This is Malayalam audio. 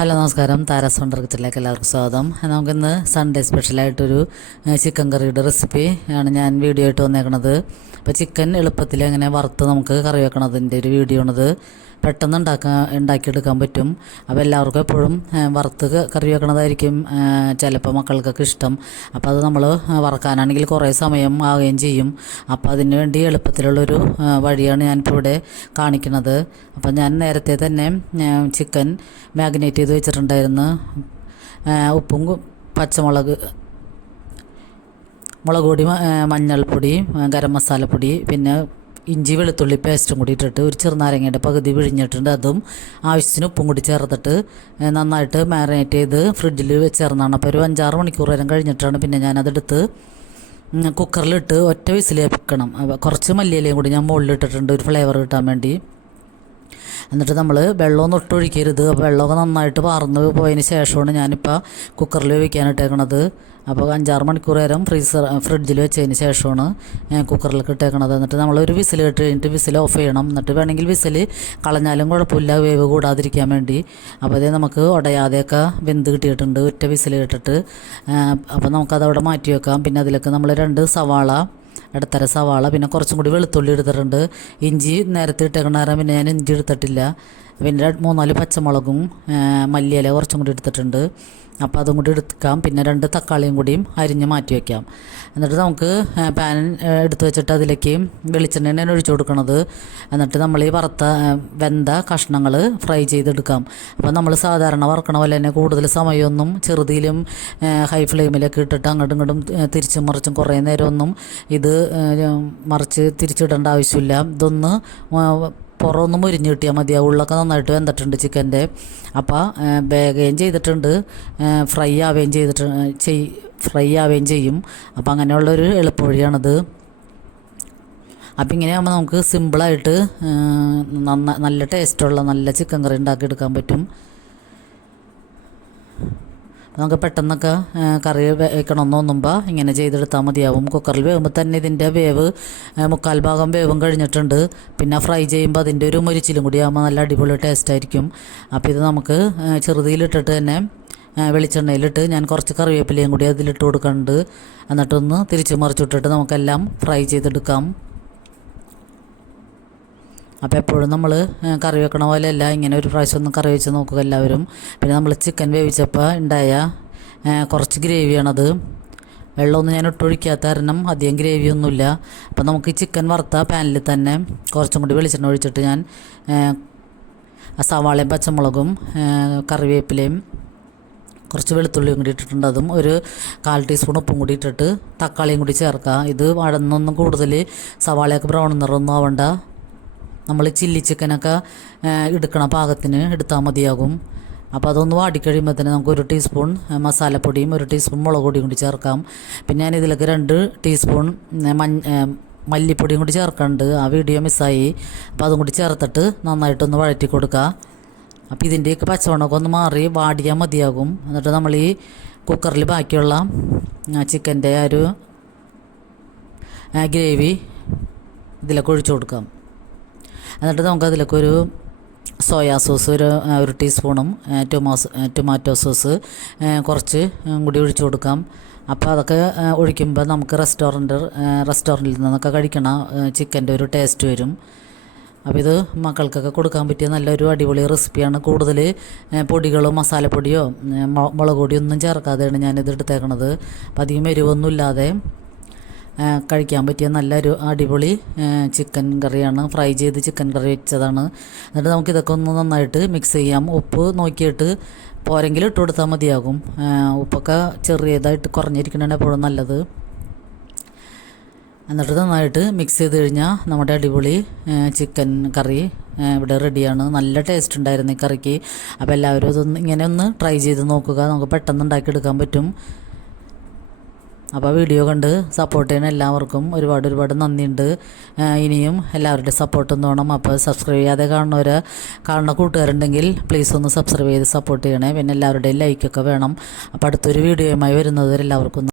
ഹലോ നമസ്കാരം. താരാസ് വണ്ടർ കിച്ചണിലേക്ക് എല്ലാവർക്കും സ്വാഗതം. നമുക്കിന്ന് സൺഡേ സ്പെഷ്യലായിട്ടൊരു ചിക്കൻ കറിയുടെ റെസിപ്പി ആണ് ഞാൻ വീഡിയോ ആയിട്ട് വന്നേക്കണത്. അപ്പോൾ ചിക്കൻ എളുപ്പത്തിൽ എങ്ങനെ വറുത്ത് നമുക്ക് കറി വെക്കണതിൻ്റെ ഒരു വീഡിയോ ആണിത്. പെട്ടെന്ന് ഉണ്ടാക്കിയെടുക്കാൻ പറ്റും. അപ്പോൾ എല്ലാവർക്കും എപ്പോഴും വറുത്ത് കറി വെക്കണതായിരിക്കും ചിലപ്പോൾ മക്കൾക്കൊക്കെ ഇഷ്ടം. അപ്പോൾ അത് നമ്മൾ വറക്കാനാണെങ്കിൽ കുറേ സമയം ആവുകയും ചെയ്യും. അപ്പോൾ അതിന് വേണ്ടി എളുപ്പത്തിലുള്ളൊരു വഴിയാണ് ഞാനിപ്പോൾ ഇവിടെ കാണിക്കുന്നത്. അപ്പോൾ ഞാൻ നേരത്തെ തന്നെ ചിക്കൻ മാഗ്നേറ്റ് ചെയ്ത് വെച്ചിട്ടുണ്ടായിരുന്നു. ഉപ്പും പച്ചമുളക്, മുളക് പൊടി, മഞ്ഞൾപ്പൊടി, ഗരം മസാലപ്പൊടി, പിന്നെ ഇഞ്ചി വെളുത്തുള്ളി പേസ്റ്റും കൂടി ഇട്ടിട്ട് ഒരു ചെറുനാരങ്ങയുടെ പകുതി പിഴിഞ്ഞിട്ടുണ്ട്. അതും ആവശ്യത്തിന് ഉപ്പും കൂടി ചേർത്തിട്ട് നന്നായിട്ട് മാരിനേറ്റ് ചെയ്ത് ഫ്രിഡ്ജിൽ വെച്ചേർന്നാണ്. അപ്പോൾ ഒരു 5-6 മണിക്കൂർ നേരം കഴിഞ്ഞിട്ടാണ് പിന്നെ ഞാനതെടുത്ത് കുക്കറിലിട്ട് ഒറ്റ വിസിൽ വെക്കണം. കുറച്ച് മല്ലിയിലയും കൂടി ഞാൻ മുകളിലിട്ടിട്ടുണ്ട് ഒരു ഫ്ലേവർ കിട്ടാൻ വേണ്ടി. എന്നിട്ട് നമ്മൾ വെള്ളമൊന്നും ഒട്ടൊഴിക്കരുത്. അപ്പോൾ വെള്ളമൊക്കെ നന്നായിട്ട് വാർന്ന് പോയതിന് ശേഷമാണ് ഞാനിപ്പോൾ കുക്കറിൽ വേവിക്കാനിട്ടേക്കണത്. അപ്പോൾ 5-6 മണിക്കൂർ നേരം ഫ്രിഡ്ജിൽ വെച്ചതിന് ശേഷമാണ് കുക്കറിലേക്ക് ഇട്ടേക്കണത്. എന്നിട്ട് നമ്മളൊരു വിസിൽ ഇട്ട് കഴിഞ്ഞിട്ട് വിസിൽ ഓഫ് ചെയ്യണം. എന്നിട്ട് വേണമെങ്കിൽ വിസിൽ കളഞ്ഞാലും കുഴപ്പമില്ല, വേവ് കൂടാതിരിക്കാൻ വേണ്ടി. അപ്പോൾ അതേ നമുക്ക് ഉടയാതെയൊക്കെ വെന്ത് കിട്ടിയിട്ടുണ്ട് ഒറ്റ വിസിൽ ഇട്ടിട്ട്. അപ്പോൾ നമുക്കതവിടെ മാറ്റി വെക്കാം. പിന്നെ അതിലേക്ക് നമ്മൾ 2 സവാള, ഇടത്തര സവാള, പിന്നെ കുറച്ചും കൂടി വെളുത്തുള്ളി എടുത്തിട്ടുണ്ട്. ഇഞ്ചി നേരത്തെ ഇട്ടേക്കണ പിന്നെ ഞാൻ ഇഞ്ചി എടുത്തിട്ടില്ല. പിന്നെ 3-4 പച്ചമുളകും മല്ലിയില കുറച്ചും കൂടി എടുത്തിട്ടുണ്ട്. അപ്പോൾ അതും കൂടി എടുക്കാം. പിന്നെ 2 തക്കാളിയും കൂടിയും അരിഞ്ഞ് മാറ്റി വയ്ക്കാം. എന്നിട്ട് നമുക്ക് പാൻ എടുത്ത് വെച്ചിട്ട് അതിലേക്ക് വെളിച്ചെണ്ണയാണ് ഒഴിച്ചു കൊടുക്കണത്. എന്നിട്ട് നമ്മൾ ഈ വെന്ത കഷ്ണങ്ങൾ ഫ്രൈ ചെയ്തെടുക്കാം. അപ്പോൾ നമ്മൾ സാധാരണ വറക്കണ പോലെ തന്നെ കൂടുതൽ സമയമൊന്നും ചെറുതിലും ഹൈ ഫ്ലെയിമിലൊക്കെ ഇട്ടിട്ട് അങ്ങോട്ടും ഇങ്ങോട്ടും തിരിച്ചും മറിച്ചും കുറേ നേരമൊന്നും ഇത് മറിച്ച് തിരിച്ചിടേണ്ട ആവശ്യമില്ല. ഇതൊന്ന് പുറമൊന്നും മുരിഞ്ഞ് കിട്ടിയാൽ മതി. ഉള്ളൊക്കെ നന്നായിട്ട് വെന്തിട്ടുണ്ട് ചിക്കൻ്റെ. അപ്പോൾ വേഗം ചെയ്തിട്ടുണ്ട്, ഫ്രൈ ആവുകയും ചെയ്യും. അപ്പോൾ അങ്ങനെയുള്ളൊരു എളുപ്പവഴിയാണിത്. അപ്പോൾ ഇങ്ങനെയാകുമ്പോൾ നമുക്ക് സിമ്പിളായിട്ട് നല്ല ടേസ്റ്റുള്ള നല്ല ചിക്കൻ കറി ഉണ്ടാക്കിയെടുക്കാൻ പറ്റും. നമുക്ക് പെട്ടെന്നൊക്കെ കറി വെക്കണമെന്ന് തോന്നുമ്പോൾ ഇങ്ങനെ ചെയ്തെടുത്താൽ മതിയാവും. കുക്കറിൽ വേവുമ്പോൾ തന്നെ ഇതിൻ്റെ വേവ് 3/4 ഭാഗം വേവും കഴിഞ്ഞിട്ടുണ്ട്. പിന്നെ ഫ്രൈ ചെയ്യുമ്പോൾ അതിൻ്റെ ഒരു മൊരിച്ചിലും കൂടി ആകുമ്പോൾ നല്ല അടിപൊളി ടേസ്റ്റായിരിക്കും. അപ്പോൾ ഇത് നമുക്ക് ചെറുതിയിലിട്ടിട്ട് തന്നെ വെളിച്ചെണ്ണയിലിട്ട് ഞാൻ കുറച്ച് കറിവേപ്പിലയും കൂടി അതിലിട്ട് കൊടുക്കുന്നുണ്ട്. എന്നിട്ടൊന്ന് തിരിച്ച് മറിച്ചിട്ടിട്ട് നമുക്കെല്ലാം ഫ്രൈ ചെയ്തെടുക്കാം. അപ്പോൾ എപ്പോഴും നമ്മൾ കറി വെക്കണ പോലെയല്ല, ഇങ്ങനെ ഒരു പ്രാവശ്യം ഒന്ന് കറി വെച്ച് നോക്കുക എല്ലാവരും. പിന്നെ നമ്മൾ ചിക്കൻ വേവിച്ചപ്പോൾ ഉണ്ടായ കുറച്ച് ഗ്രേവിയാണത്. വെള്ളമൊന്നും ഞാൻ ഒട്ടൊഴിക്കാത്ത കാരണം അധികം ഗ്രേവിയൊന്നുമില്ല. അപ്പോൾ നമുക്ക് ഈ ചിക്കൻ വറുത്ത പാനിൽ തന്നെ കുറച്ചും കൂടി വെളിച്ചെണ്ണ ഒഴിച്ചിട്ട് ഞാൻ സവാളയും പച്ചമുളകും കറിവേപ്പിലയും കുറച്ച് വെളുത്തുള്ളിയും കൂടി ഇട്ടിട്ടുണ്ട്. അതും ഒരു 1/4 ടീസ്പൂൺ ഉപ്പും കൂടി ഇട്ടിട്ട് തക്കാളിയും കൂടി ചേർക്കുക. ഇത് വഴന്നൊന്നും കൂടുതൽ സവാളയൊക്കെ ബ്രൗൺ നിറമൊന്നും ആവണ്ട. നമ്മൾ ചില്ലി ചിക്കനൊക്കെ എടുക്കണ പാകത്തിന് എടുത്താൽ മതിയാകും. അപ്പോൾ അതൊന്ന് വാടിക്കഴിയുമ്പോൾ തന്നെ നമുക്ക് 1 ടീസ്പൂൺ മസാലപ്പൊടിയും 1 ടീസ്പൂൺ മുളക് പൊടിയും കൂടി ചേർക്കാം. പിന്നെ ഞാൻ ഇതിലേക്ക് 2 ടീസ്പൂൺ മല്ലിപ്പൊടിയും കൂടി ചേർക്കുന്നുണ്ട്. ആ വീഡിയോ മിസ്സായി. അപ്പോൾ അതും കൂടി ചേർത്തിട്ട് നന്നായിട്ടൊന്ന് വഴറ്റി കൊടുക്കുക. അപ്പോൾ ഇതിൻ്റെയൊക്കെ പച്ചമണമൊക്കെ ഒന്ന് മാറി വാടിയാൽ മതിയാകും. എന്നിട്ട് നമ്മൾ ഈ കുക്കറിൽ ബാക്കിയുള്ള ചിക്കൻ്റെ ഒരു ഗ്രേവി ഇതിലേക്ക് ഒഴിച്ചു കൊടുക്കാം. എന്നിട്ട് നമുക്കതിലേക്ക് ഒരു സോയാ സോസ് ഒരു ടീസ്പൂണും ടൊമാറ്റോ സോസ് കുറച്ച് കൂടി ഒഴിച്ചു കൊടുക്കാം. അപ്പോൾ അതൊക്കെ ഒഴിക്കുമ്പോൾ നമുക്ക് റെസ്റ്റോറൻറ്റിൽ നിന്നൊക്കെ കഴിക്കണ ചിക്കൻ്റെ ഒരു ടേസ്റ്റ് വരും. അപ്പോൾ ഇത് മക്കൾക്കൊക്കെ കൊടുക്കാൻ പറ്റിയ നല്ലൊരു അടിപൊളി റെസിപ്പിയാണ്. കൂടുതൽ പൊടികളോ മസാലപ്പൊടിയോ മുളക് പൊടിയോ ഒന്നും ചേർക്കാതെയാണ് ഞാനിത് എടുത്തേക്കണത്. അപ്പോൾ അധികം എരിവൊന്നുമില്ലാതെ കഴിക്കാൻ പറ്റിയ നല്ലൊരു അടിപൊളി ചിക്കൻ കറിയാണ്. ഫ്രൈ ചെയ്ത് ചിക്കൻ കറി വെച്ചതാണ്. എന്നിട്ട് നമുക്കിതൊക്കെ ഒന്ന് നന്നായിട്ട് മിക്സ് ചെയ്യാം. ഉപ്പ് നോക്കിയിട്ട് പോരെങ്കിലും ഇട്ട് കൊടുത്താൽ മതിയാകും. ഉപ്പൊക്കെ ചെറിയതായിട്ട് കുറഞ്ഞിരിക്കണതാണ് എപ്പോഴും നല്ലത്. എന്നിട്ട് നന്നായിട്ട് മിക്സ് ചെയ്ത് കഴിഞ്ഞാൽ നമ്മുടെ അടിപൊളി ചിക്കൻ കറി ഇവിടെ റെഡിയാണ്. നല്ല ടേസ്റ്റ് ഉണ്ടായിരുന്നു ഈ കറിക്ക്. അപ്പോൾ എല്ലാവരും ഇതൊന്ന് ഇങ്ങനെ ഒന്ന് ട്രൈ ചെയ്ത് നോക്കുക. നമുക്ക് പെട്ടെന്ന് ഉണ്ടാക്കിയെടുക്കാൻ പറ്റും. അപ്പോൾ വീഡിയോ കണ്ട് സപ്പോർട്ട് ചെയ്യുന്ന എല്ലാവർക്കും ഒരുപാട് നന്ദിയുണ്ട്. ഇനിയും എല്ലാവരുടെയും സപ്പോർട്ടും വേണം. അപ്പോൾ സബ്സ്ക്രൈബ് ചെയ്യാതെ കാണുന്ന കൂട്ടുകാരുണ്ടെങ്കിൽ പ്ലീസ് ഒന്ന് സബ്സ്ക്രൈബ് ചെയ്ത് സപ്പോർട്ട് ചെയ്യണേ. പിന്നെ എല്ലാവരുടെയും ലൈക്കൊക്കെ വേണം. അപ്പോൾ അടുത്തൊരു വീഡിയോയുമായി വരുന്നത് എല്ലാവർക്കും